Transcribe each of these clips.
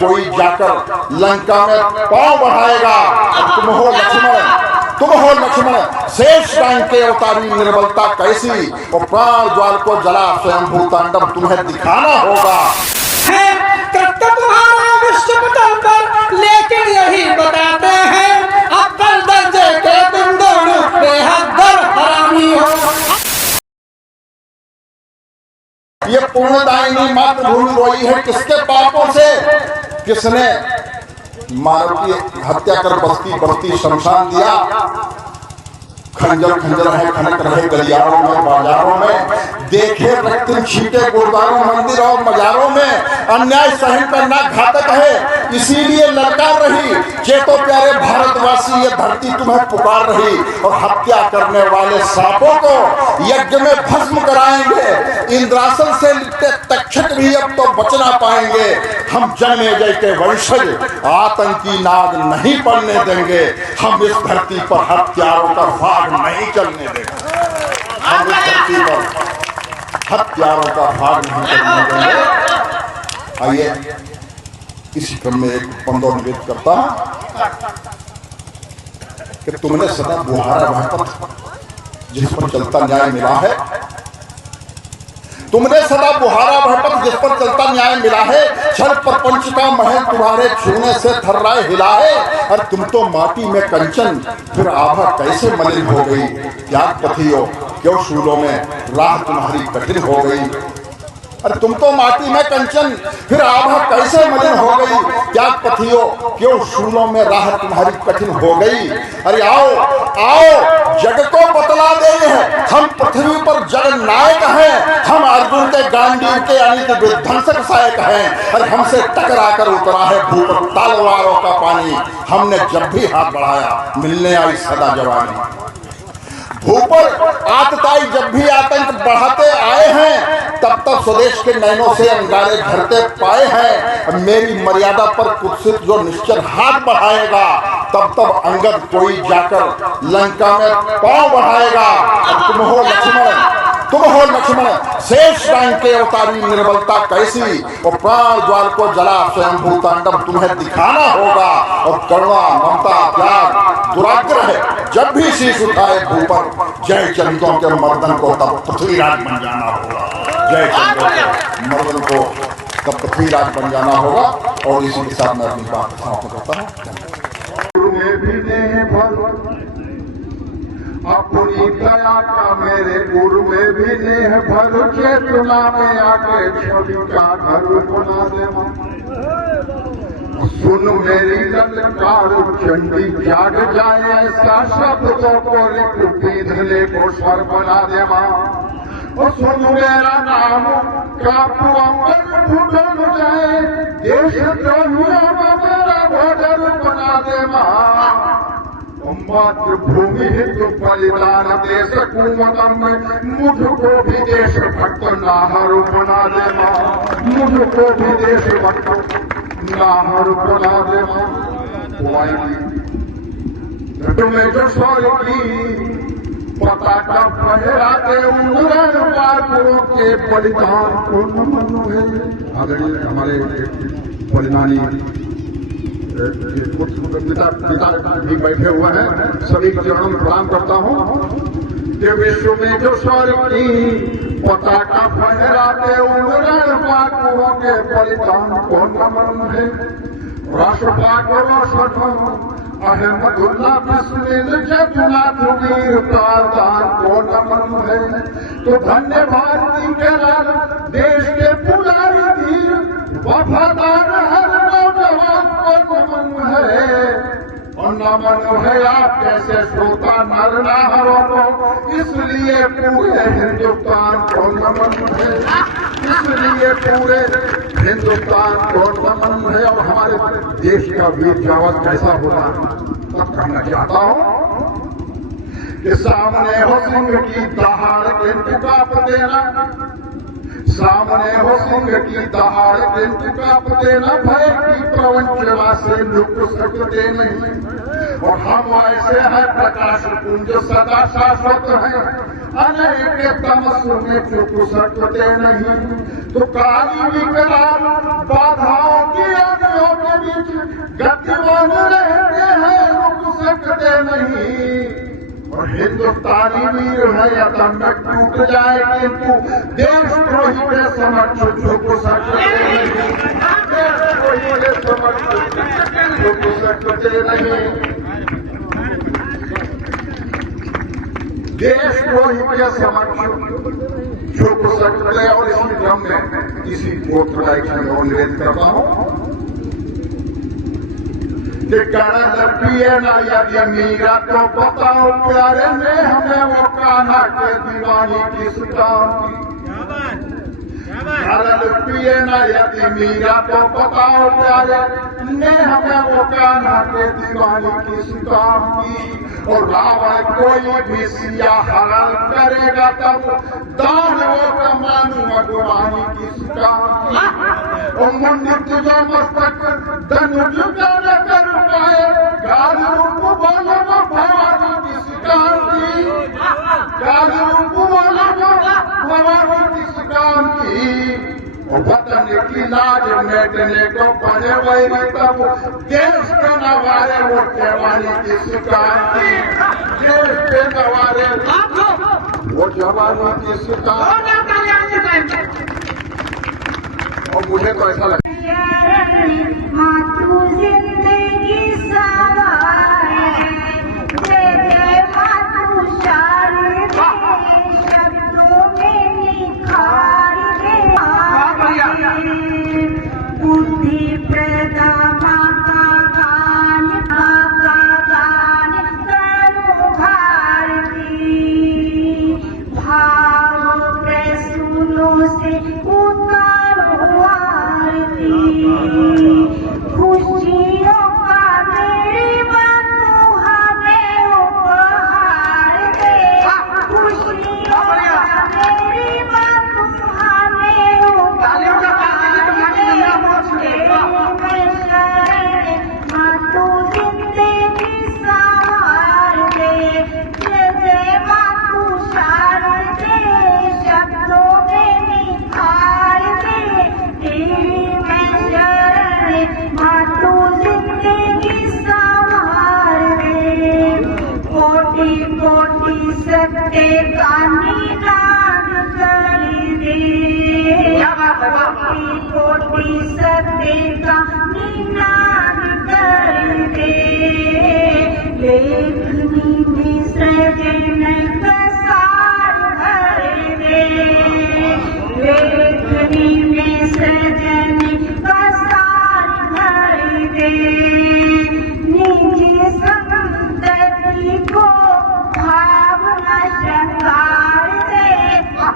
कोई जाकर लंका में पांव बढ़ाएगा। और तुम हो लक्ष्मण शेष रंग के अवतारी निर्बलता कैसी, और प्राण ज्वाल को जला स्वयं भूतांडव तुम्हें दिखाना होगा। तुम्हारा विश्व पर लेकिन यही बताते हैं अव्वल दर्जे के तुम दोनों बेहद हरामी हो। ये पूर्णदायिनी मातृभूमि रोई है किसके पापों से? किसने मानव की हत्या कर बस्ती बस्ती शमशान दिया? खंजर है, खनक रहे गलियारों में, बाजारों में, देखे रक्तम छीटे गुरुद्वारों, मंदिर और मजारों में। अन्याय सहन करना घातक है, इसीलिए ललकार रही। चेतो प्यारे भारतवासी, ये धरती तुम्हें पुकार रही। और हत्या करने वाले सांपों को यज्ञ में भस्म कराएंगे। इंद्रासन से लिपटे तक्षक भी अब तो बच ना पाएंगे। हम जन्मेजय के वंशज आतंकी नाग नहीं पलने देंगे। हम इस धरती पर हत्यारों का भाग नहीं चलने देंगे। हम इस धरती पर हत्यारों का भाग नहीं चलने देंगे। आइए इसी क्रम में एक पंदो निवेद करता हूं कि तुमने सदा बुहारा भटक जिस पर चलता न्याय मिला है, तुमने सदा बुहारा भटक जिस पर चलता न्याय मिला है। छल प्रपंच का महल तुम्हारे छूने से थर्राए हिला है। और तुम तो माटी में कंचन, फिर आभा कैसे मलिन हो गई। त्याग पथियो क्यों शूलों में राह तुम्हारी कठिन हो गई। अरे तुम तो माटी में कंचन, फिर आभा कैसे मलिन हो गई। त्याग पथियो क्यों शूलों में राह तुम्हारी कठिन हो गई। अरे आओ आओ जग को बतला दे हैं, हम पृथ्वी पर जग नायक हैं। हम अर्जुन के गांडीव के अनित विध्वंसक सहायक हैं। अरे हमसे टकरा कर उतरा है भू पर तलवारों का पानी। हमने जब भी हाथ बढ़ाया मिलने आई सदा जवानी। भू पर आतताई जब भी आतंक बढ़ाते आए हैं, तब तब स्वदेश के नैनों से अंगारे झरते पाए हैं। मेरी मर्यादा पर कुत्सित जो निश्चल हाथ बढ़ाएगा, तब तब अंगद कोई जाकर लंका में पांव बढ़ाएगा। और तुम हो लक्ष्मण शेष रंग के अवतारी निर्बलता कैसी, और प्राण ज्वाल को जला स्वयं भूतांडव तुम्हें दिखाना होगा। और करुणा ममता त्याग दुराग्रह जब भी शीश उठाए भू पर, जय चंद्रों के मर्दन को तब पृथ्वीराज बन जाना होगा। जय चंद्रों के मर्दन को तब पृथ्वीराज बन जाना होगा। और इसी के साथ मैं अपनी बात समाप्त करता हूँ। अपनी दया का मेरे गुरु में भी नेह भर, चेतना में आके छवि का घर बना दे। सुन मेरी ललकार चंडी जाग जाए, ऐसा शब्दों को लिख पीधने को स्वर बना दे माँ। और सुन मेरा नाम कापू अंबर फूटन जाए, देश द्रोहियों में मेरा भोजन बना दे माँ। मातृभूमि हिंदू बलिदान दे सकूं मदन में, मुझको भी देश भक्त नाहर बना दे माँ। मुझको भी देश भक्त नाहर बना दे माँ। तुम्हें जो स्वर्ग की पताका फहरा दे, उन्नत बातों के बलिदान को नमन है। आदरणीय हमारे बलिदानी पिता भी बैठे हुए हैं, सभी चरणों में प्रणाम करता हूँ। कि विश्व में जो स्वर्ग की पताका फहराते, उन्नत बातों के बलिदान को नमन है। राष्ट्रपाल अहमदुल्ला बिस्मिल जगन्नाथ वीर का दान को नमन है। तो धन्य भारती के लाल देश के पुजारी धीर, वफादार हर नौजवान को नमन है। और नमन है आप जैसे श्रोता नर नाहरों को, इसलिए पूरे हिंदुस्तान को नमन है। इसलिए पूरे हिंदुस्तान को नमन है। और हमारे देश का वीर जवान कैसा होता तब कहना चाहता हूँ कि सामने हो सिंह की दहाड़ के टिकाप देना, सामने हो सिंह की दहाड़ के टिकाप देना, भय की प्रवंचना से लुक सकते नहीं। और हम ऐसे हैं प्रकाश पुंज सदा शाश्वत हैं, अनेक तमस्सु में चुक सकते नहीं। तो काली विकराल बाधाओं की गतिमान रहते हैं रुक सकते नहीं। और हिंदुस्तानी वीर है अतन में टूट जाए किंतु देशद्रोही के समक्ष झुक सकते नहीं। देशद्रोही के समक्ष झुक सकते नहीं। देशद्रोही के समक्ष झुक सकते। और इसी क्रम में इसी गोत्र का एक अनुरोध करता हूं कि करण पिए ना यदि मीरा तो बताओ प्यारे ने हमें वो कान्हा के दीवानी किस काम की। करण पिए ना यदि मीरा तो बताओ प्यारे ने हमें वो कान्हा के दीवानी किस काम की। और रावण कोई भी सिया हरण करेगा तब दानवों का मानू अगवानी किस काम की। और मुंडित जो मस्तक धनुष न कर पाए काल रूप बोलो भवानी किस काम की। काल रूप बोलो भवानी किस काम की। और वतन की लाज मेटने को पड़े वही तब देश के नवारे वो जवानी किस काम की। देश के नवारे वो जवानी किस काम। और मुझे तो ऐसा लगता मातृ जिंदगी सवार जय मातृ शारदे शब्दों में निखार बुद्धि प्रदा माता गान करो भारती। भाव प्रसूनों से उतारो आरती। खुशियों का मेरी बंधु हमें उपहार दे। खुशियों का मेरी बंधु हमें उपहार दे। मातु जिंदगी सवार दे। जय जय मातु शारदे शब्दों में निखार दे। तेरी मैं शरण मातु जिंदगी सवार दे। कोटि कोटि सत्य का निदान कर दे। कोटि कोटि सत्य का निदान कर दे। लेखनी में सृजन प्रसार भर दे। लेखनी में सृजन प्रसार भर दे। निजी संतति को भावना शंगार दे।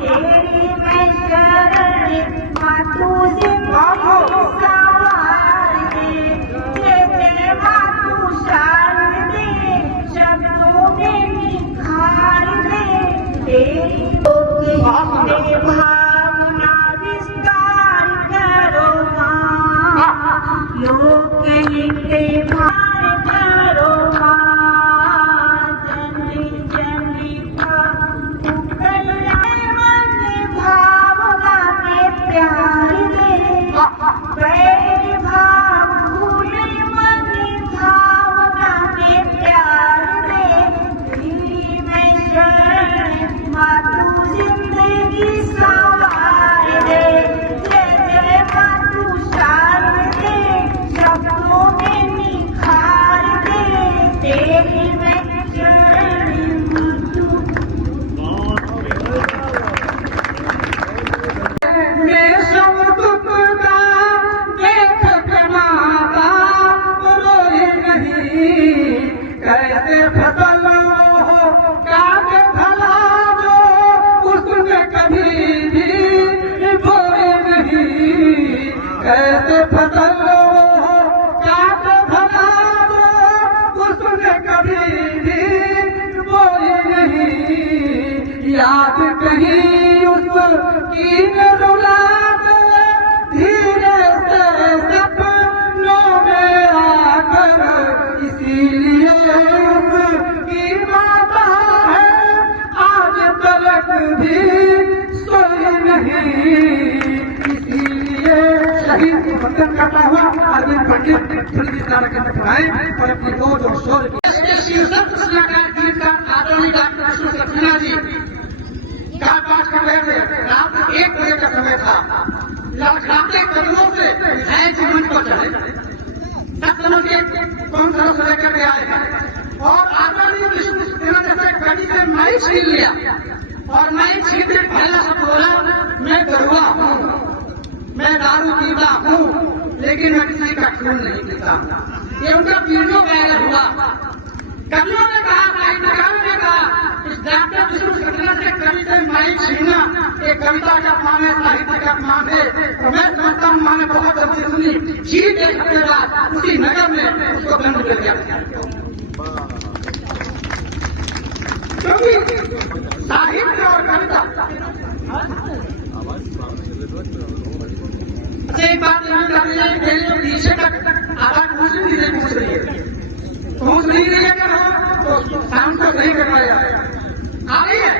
तेरी मैं शरण मातु जिंदगी सवार दे। जय जय मातु शारदे शब्दों में निखार दे। तेरी भावना विस्तार करो माँ। लोक हित भार करो माँ। जननी जननी मन भावना में प्यार दे। वैर भाव भूले मन भावना में प्यार दे। तेरी मैं शरण मातु जिंदगी सवार दे। जय जय मातु शारदे शब्दों में निखार दे। तेरी मैं शरण मातु। मेरे सब दुख का देख के माता रोए नहीं। कैसे फसल हो काट भला जो उसने कभी भी बोए नहीं। कैसे फसल हो काट भला जो उसने कभी भी बोए नहीं। याद कहीं उसकी रुला दे। धीरे से सपनों में आकर इसीलिए उसकी माता है आज तलक भी सोई नहीं। इसीलिए शहीद वतन कटा हुआ करके फिल्म नाटक दिखाएं और अपनी बोझ और शोर शीर्षक कृष्णाकार गीत का आदरणीय डॉक्टर कृष्ण सक्सेना जी का पाठ कर रहे थे। रात 1 बजे का समय था। लड़खड़ाते कदमों से विधायक जी मंच पर चढ़े। तब समझिए कौन सा से लेकर के आए और आदरणीय कृष्ण सक्सेना जैसे कड़ी से माइक छीन लिया और माइक छीन के पहला शब्द बोला, मैं गरुआ हूँ, मैं दारू पीता हूँ, लेकिन मैं किसी का खून नहीं पीता। ये उनका वीडियो वायरल हुआ। कवियों ने कहा, साहित्यकारों ने कहा, इस डॉक्टर कृष्ण सक्सेना से कवि से माइक छीनना एक कविता का अपमान है, साहित्य का अपमान है। तो मैं समझता हूँ माँ ने बहुत जल्दी सुनी। ठीक 1 हफ्ते बाद उसी नगर में उसको दंड कर दिया। क्योंकि साहित्य और कविता एक बात पीछे तक आवाज पूछ रही है, पहुंच नहीं रही है तो शाम को नहीं करवाया आ रही है।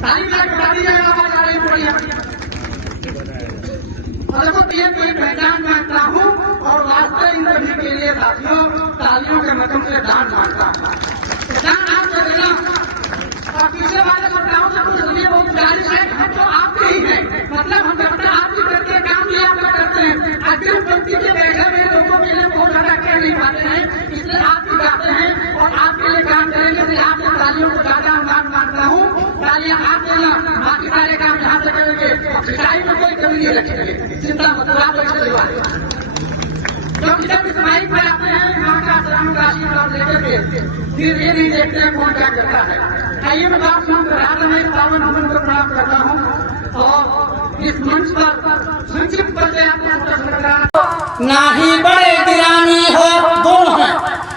तारीख लाख बता दी जाए, आवाज आ रही बढ़िया। और देखो ये कोई पहचान मांगता हूँ और वास्तव इन सभी के लिए साथियों तालियों के मदद से दान मांगता हूँ। दान आपको देना और पीछे वाले बताओ सब कुछ लिए वो गुजारिश है, हम तो आपके ही है। मतलब हम कविता आपकी करते हैं, काम भी आपका करते हैं। अग्रिम पंक्ति के बैठे हुए लोगों के लिए बहुत ज्यादा कह नहीं पाते हैं, इसलिए आप भी गाते हैं और आपके लिए काम करेंगे। तो आपके तालियों को ज्यादा अनुमान मानता हूँ। तालियां आप देना, बाकी सारे काम यहाँ से करेंगे। सिंचाई में कोई कमी नहीं रखेंगे, चिंता मत करो, आप ऐसे दिलवा। जब जब इस माइक पर आते हैं माँ का सलाम का आशीर्वाद लेकर के फिर ये नहीं देखते हैं कौन क्या करता है। आइए मैं बात सुन रहा मैं पावन हवन को प्रणाम करता हूँ और इस मंच पर संक्षिप्त परिचय आपको ना ही बड़े गिरामी हो दोनों हैं,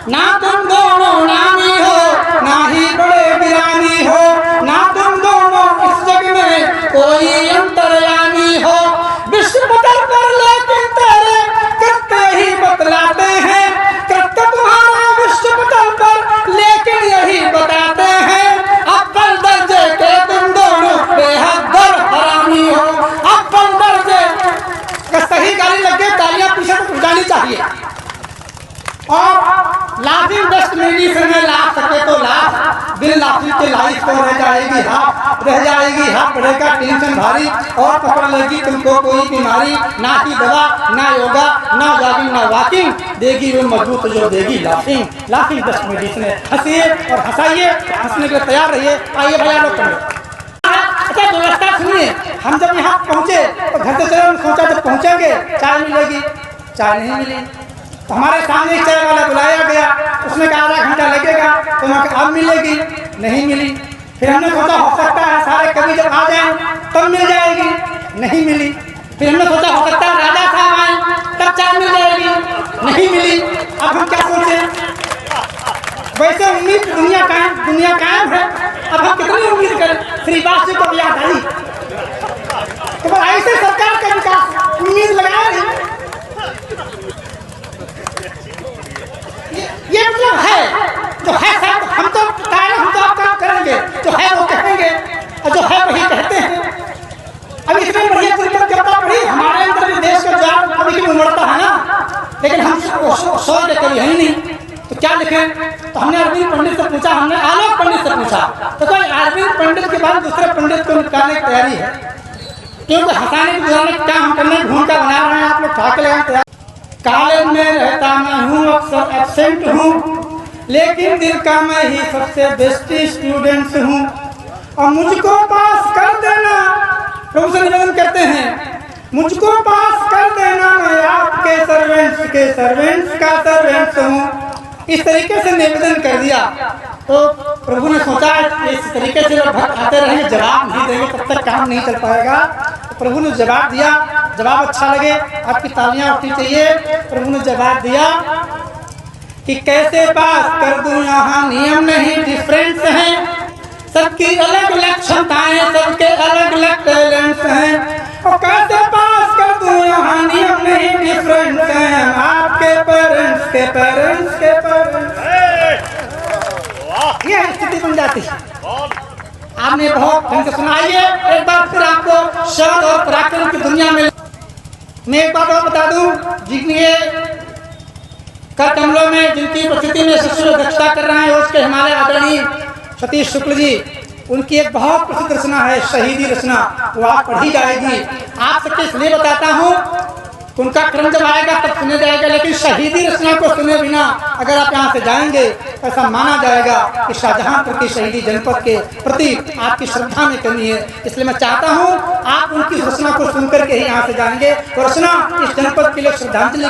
ना तुम दोनों नामी हो, ना ही बड़े गिरामी हो, ना तुम दोनों इस जग में कोई अंतर्यामी हो। विश्व बदल कर लेकिन तेरे कृत्य ही बतलाते हैं, कृत्य तुम्हारा विश्व बदल पर लेकिन यही बताते हैं। अव्वल दर्जे के तुम दोनों बेहद हरामी हो। अव्वल दर्जे का सही गाली लगे, तालियां पीछे तक उठानी चाहिए। और लाफिंग डस्ट मेडिसिन में ला सके तो लाफ, बिन लाफिंग के लाइफ को रह जाएगी हाथ, रह जाएगी हाथ, बढ़ेगा टेंशन भारी और पकड़ लेगी तुमको कोई बीमारी। ना ही दवा, ना योगा, ना जॉगिंग, ना वॉकिंग देगी वो मजबूत जो देगी लाफिंग। लाफिंग डस्ट मेडिसिन है। हंसिए और हंसाइए, हंसने के लिए तैयार रहिए। आइए भैया लोग अच्छा व्यवस्था सुनिए। हम जब यहाँ पहुँचे तो घर से चलो सोचा जब पहुँचेंगे चाय मिलेगी, चाय नहीं मिली। तो हमारे सामने चाय वाला बुलाया गया, उसने कहा आधा घंटा लगेगा, तो मैं अब मिलेगी, नहीं मिली। फिर हमने सोचा हो सकता है सारे कवि जब आ जाएं तब मिल जाएगी, नहीं मिली। फिर हमने सोचा हो सकता है राजा साहब आए तब चाय मिल जाएगी, नहीं मिली। अब हम क्या सोचें? वैसे उम्मीद दुनिया कायम है, अब हम कितनी उम्मीद करें? श्रीवास जी को याद आई तो ऐसे सरकार का विकास उम्मीद लगाया नहीं। ये मतलब है जो है सब हम तो काम करेंगे, जो है वो कहेंगे और जो है वही कहते हैं। अब इसमें बढ़िया कविता पढ़ी हमारे अंदर देश का जान कभी कभी उमड़ता है ना, लेकिन हम सोच के कभी है ही नहीं। तो क्या लिखें? तो हमने अरविंद पंडित से पूछा, हमने आलोक पंडित से पूछा, तो कोई अरविंद पंडित के बाद दूसरे पंडित को निकालने की तैयारी है, क्योंकि हंसाने की गुजारने क्या हम करने भूमिका बना रहे हैं। आप लोग ठाक लगाए कॉलेज में रहता मैं हूँ, अक्सर एब्सेंट हूँ, लेकिन दिल का मैं ही सबसे बेस्ट स्टूडेंट हूँ और मुझको पास कर देना। प्रभु से निवेदन करते हैं, मुझको पास कर देना, मैं आपके सर्वेंट्स का सर्वेंट हूँ। इस तरीके से निवेदन कर दिया तो प्रभु ने सोचा इस तरीके से लोग भक्त आते रहेंगे, जवाब नहीं देंगे तब तक काम नहीं चल पाएगा। तो प्रभु ने जवाब दिया, जवाब अच्छा लगे आपकी तालियां उठनी चाहिए। प्रभु ने जवाब दिया कि कैसे पास कर दूं, यहाँ नियम नहीं डिफरेंस हैं, सबकी अलग अलग क्षमताएं, सबके अलग अलग टैलेंट्स हैं। और कैसे पास कर दूं, यहाँ नियम नहीं डिफरेंस हैं, आपके पेरेंट्स के पेरेंट्स के पेरेंट्स। यह स्थिति बन जाती है। आपने बहुत ढंग से सुनाइए। एक बार फिर आपको शब्द और पराक्रम की दुनिया में मैं एक बात और बता दूं, जिनके कर कमलों में जिनकी प्रस्तुति में शिष्य अध्यक्षता कर रहे हैं उसके हिमालय आदरणीय सतीश शुक्ल जी, उनकी एक बहुत प्रसिद्ध रचना है शहीदी रचना, वो आप पढ़ी जाएगी। आप सबके इसलिए बताता हूँ, उनका क्रम जब आएगा तब सुने जाएगा, लेकिन शहीदी रचना को सुने बिना अगर आप यहाँ से जाएंगे तो ऐसा माना जाएगा कि शाहजहांपुर की शहीदी जनपद के प्रति आपकी श्रद्धा में कमी है। इसलिए मैं चाहता हूँ आप उनकी रचना को सुनकर के ही यहाँ से जाएंगे। तो रचना इस जनपद के लिए श्रद्धांजलि